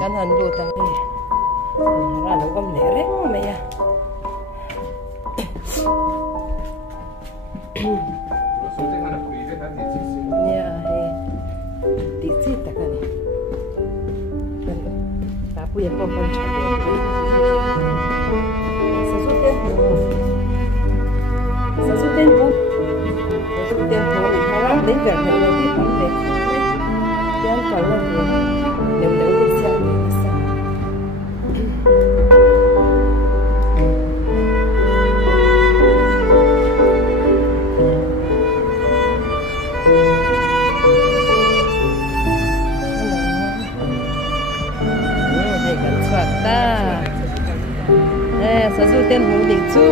kan han lu tang ni ra lo gom ne reng me ya ya he ti chi ta kan ta pu ya pom pom cha sa su ten bu sa su ten bu ra lấy về thì là đi tắm về cái ăn cỏ là nếu nếu được xem thì nó sao đây cần xoạc ta sử dụng tiền hú định chu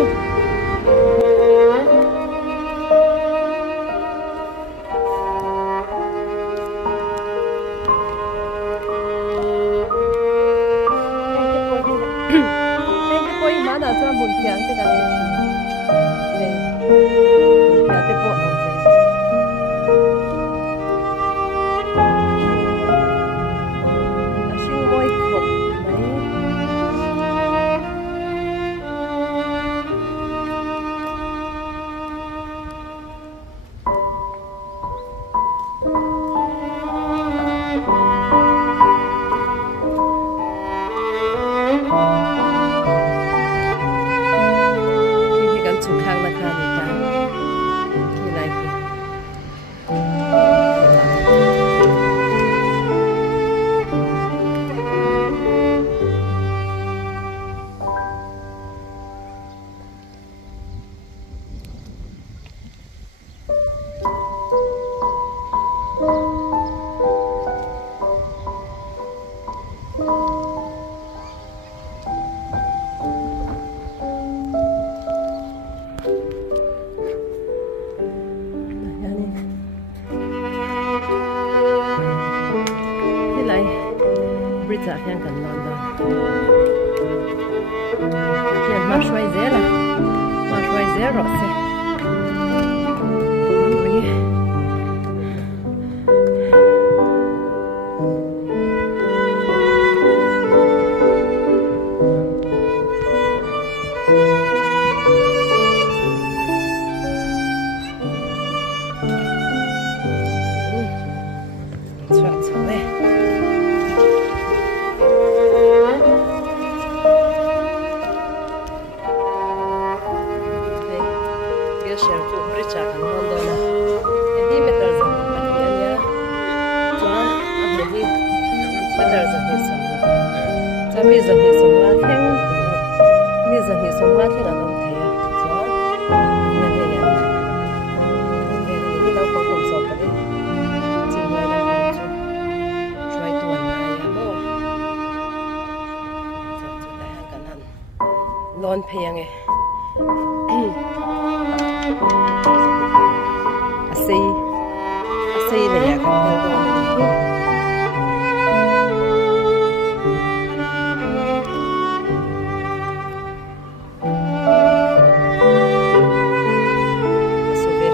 buồn tiếng cái này đây buồn tiếng cái bộ này là siêu môi khổ đấy khang là khang người ta khi này bridge ở phía gần London. Hiện mà xoay dễ là mà xoay dễ rõ sẽ. bây giờ thì sống lá thiên bây giờ thì sống lá thiên là đồng thế à cho nên thế này về đi đâu có cùng sống cái đi chỉ người đang cùng chung xoay tuần này à bố giờ chúng ta hàng cẩn thận lon phèn ấy xây này à cần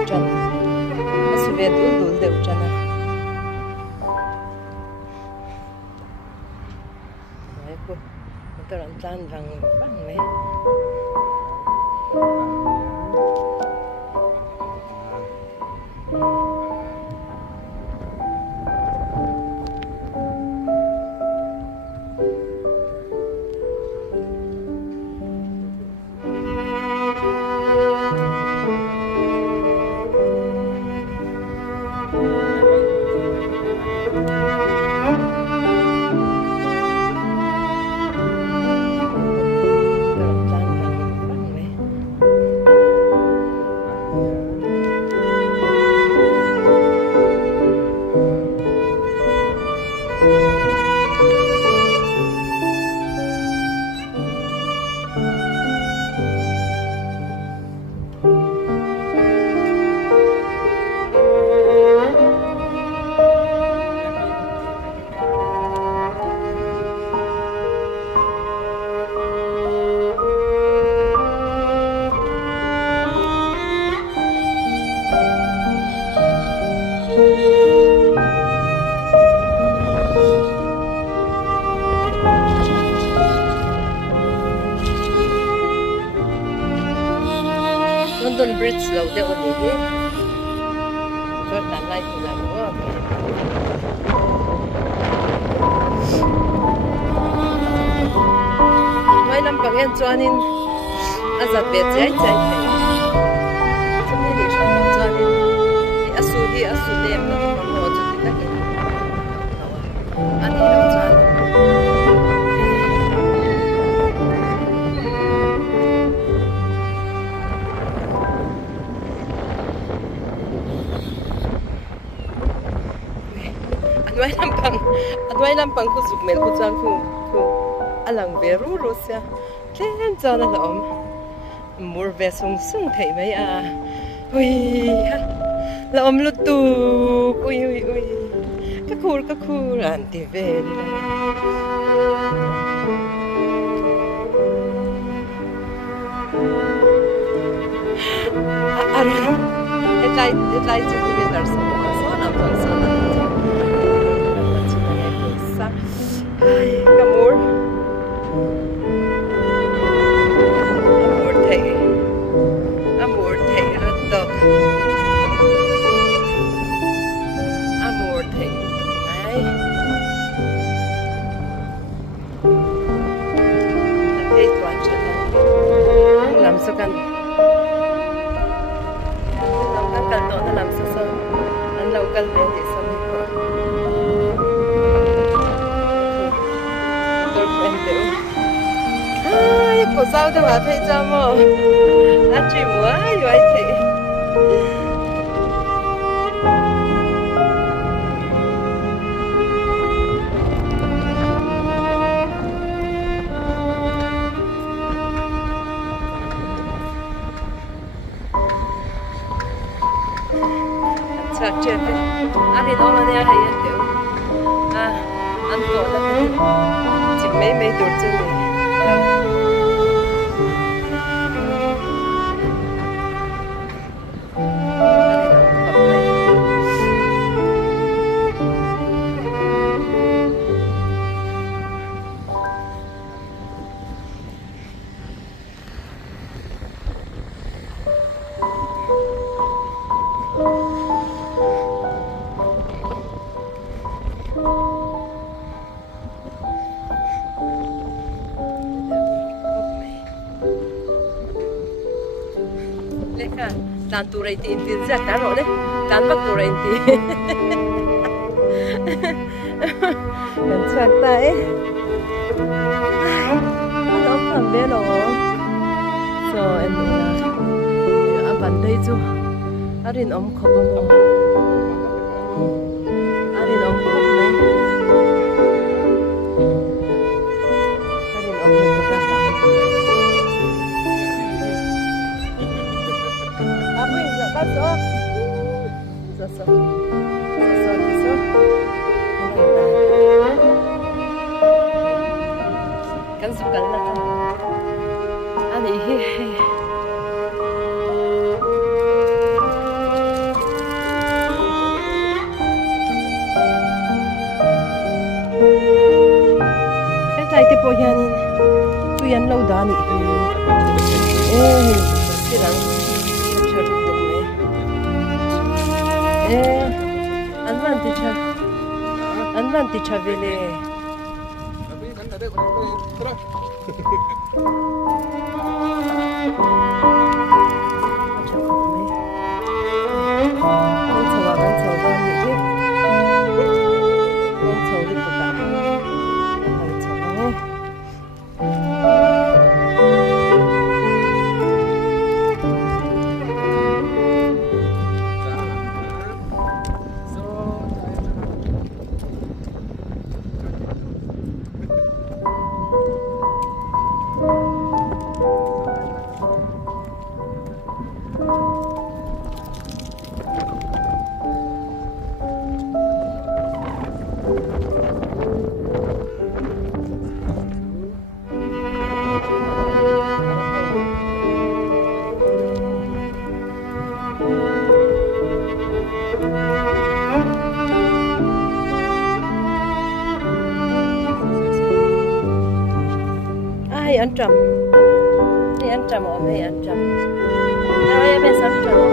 theo tôi về đủ đều cho nó đấy cô tôi làm tan vàng vàng này London Bridge lâu đeo đi đi cho tạm lại thì làm nữa mấy năm bằng em cho nên giặt về cháy cháy thế cho nên để cho nó cho nên asu đem nó không có cho thì tất cả anh đi đâu cho anh nói làm bằng khu dục men khu trang khu alang về ru sia lên cho nó lỏm mua về sung sung thấy mấy ui lỏm lụt tu ui các khu ăn thì về đi it lại chụp cái giờ sao làm bằng sao ai amor rất tốt amor thấy này thấy toàn chuyện này làm sao cần đó nó làm sao anh lâu cần về thì sao đi qua tôi quen tiểu cô sao tôi mà thấy cho mà anh chỉ muốn vậy thì chắc chắn anh đi đâu mà đi hay tiểu anh có là chỉ mấy tuổi chứ tan tu rai tin tin sa ta ro le tan bak tu rai ti kan sak ta nó thằng bé lo so em na ban dei chu arin khop mo arin khop me arin khop ta ta so kan suka na to ani tai te po yanin tu yan lo dani silang advantage avele hay ăn trầm ở hay ăn trầm Rồi bên sân trường.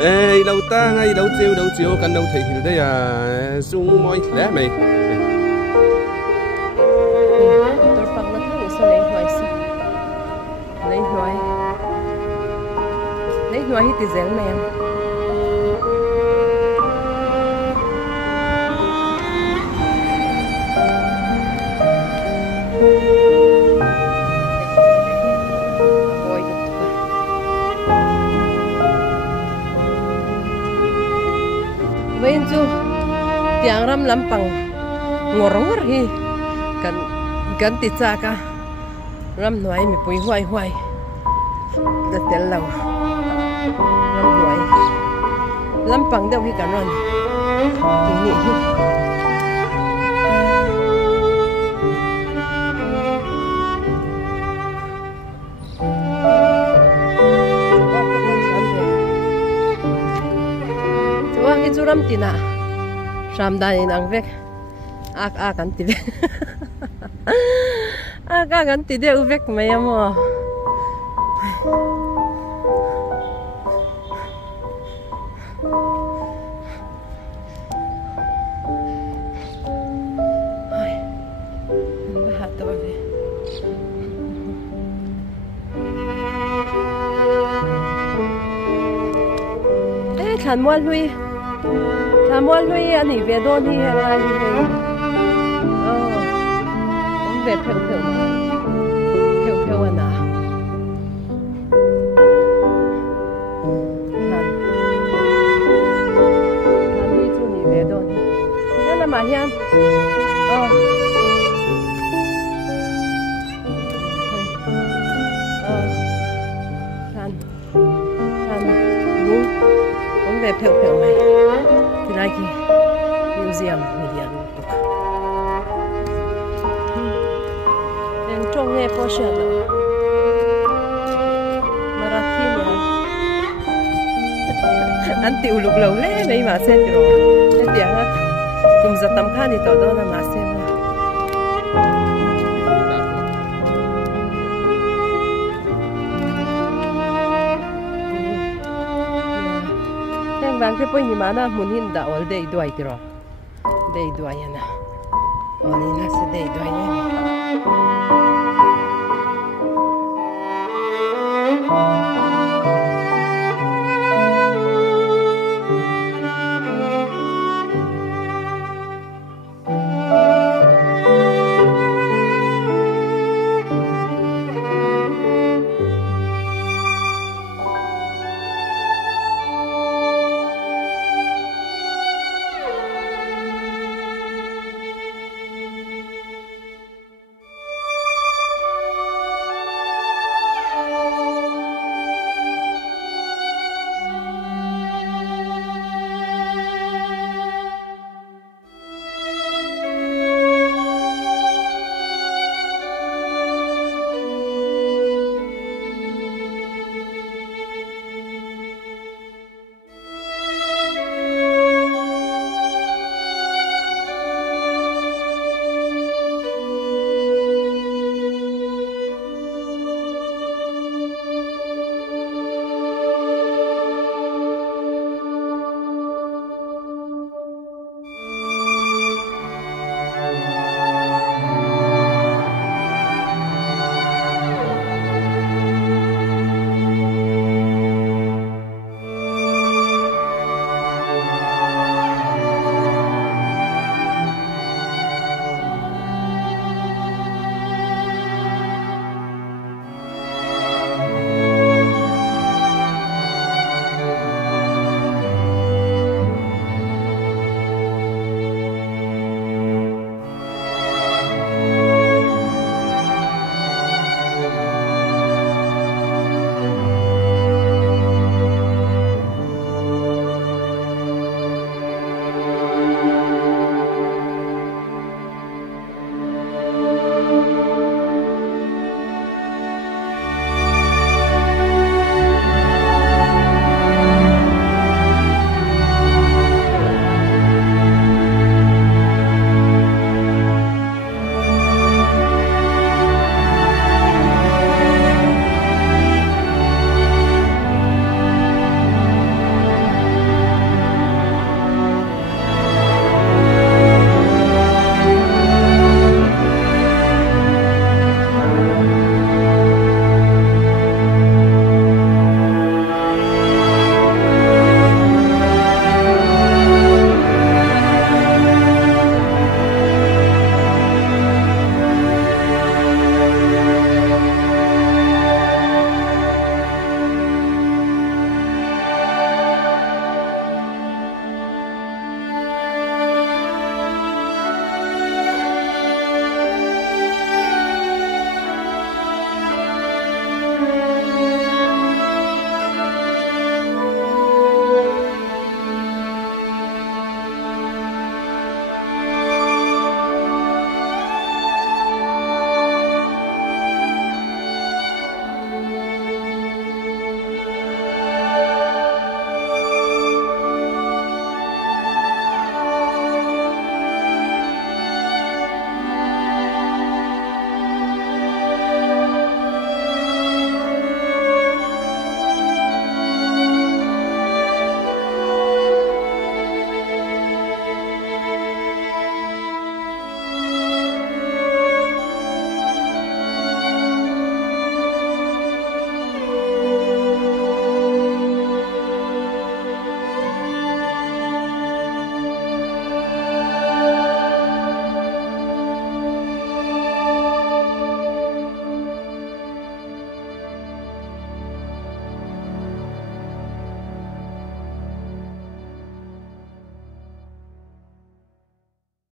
Ê, đâu ta ngay đâu chiều cần đâu thì đây à sung môi lẽ mày. Tôi phăng nó thử sao lấy hoài thì dễ mày em. Vậy chú tiang ram lampang ngor hi kan ti cha ka ram noi mi pui huai da tel law ram noi lampang deuh hi kan ron ti ni hi chú ram tina ram dan ang vek ak kan ti vek ak kan ti de vek mai amo ai ba hat to ve khan mo lui tham quan lui anh về đô đi hay là gì vậy? Ông về phiêu anh à? Khan lui chú đi về đô đi. Thế là mà hiền. Khan đúng. Ông về phiêu mày. Lagi museum milian untuk yang trongnya posya marathi ya anti uluk lau le mấy mà xem rồi cái tiếng á cùng giật tầm khan thì tỏ đó là mà xem bang ke poi ni mana munin da ol dei duai tiro dei duai na ol ina se dei duai ni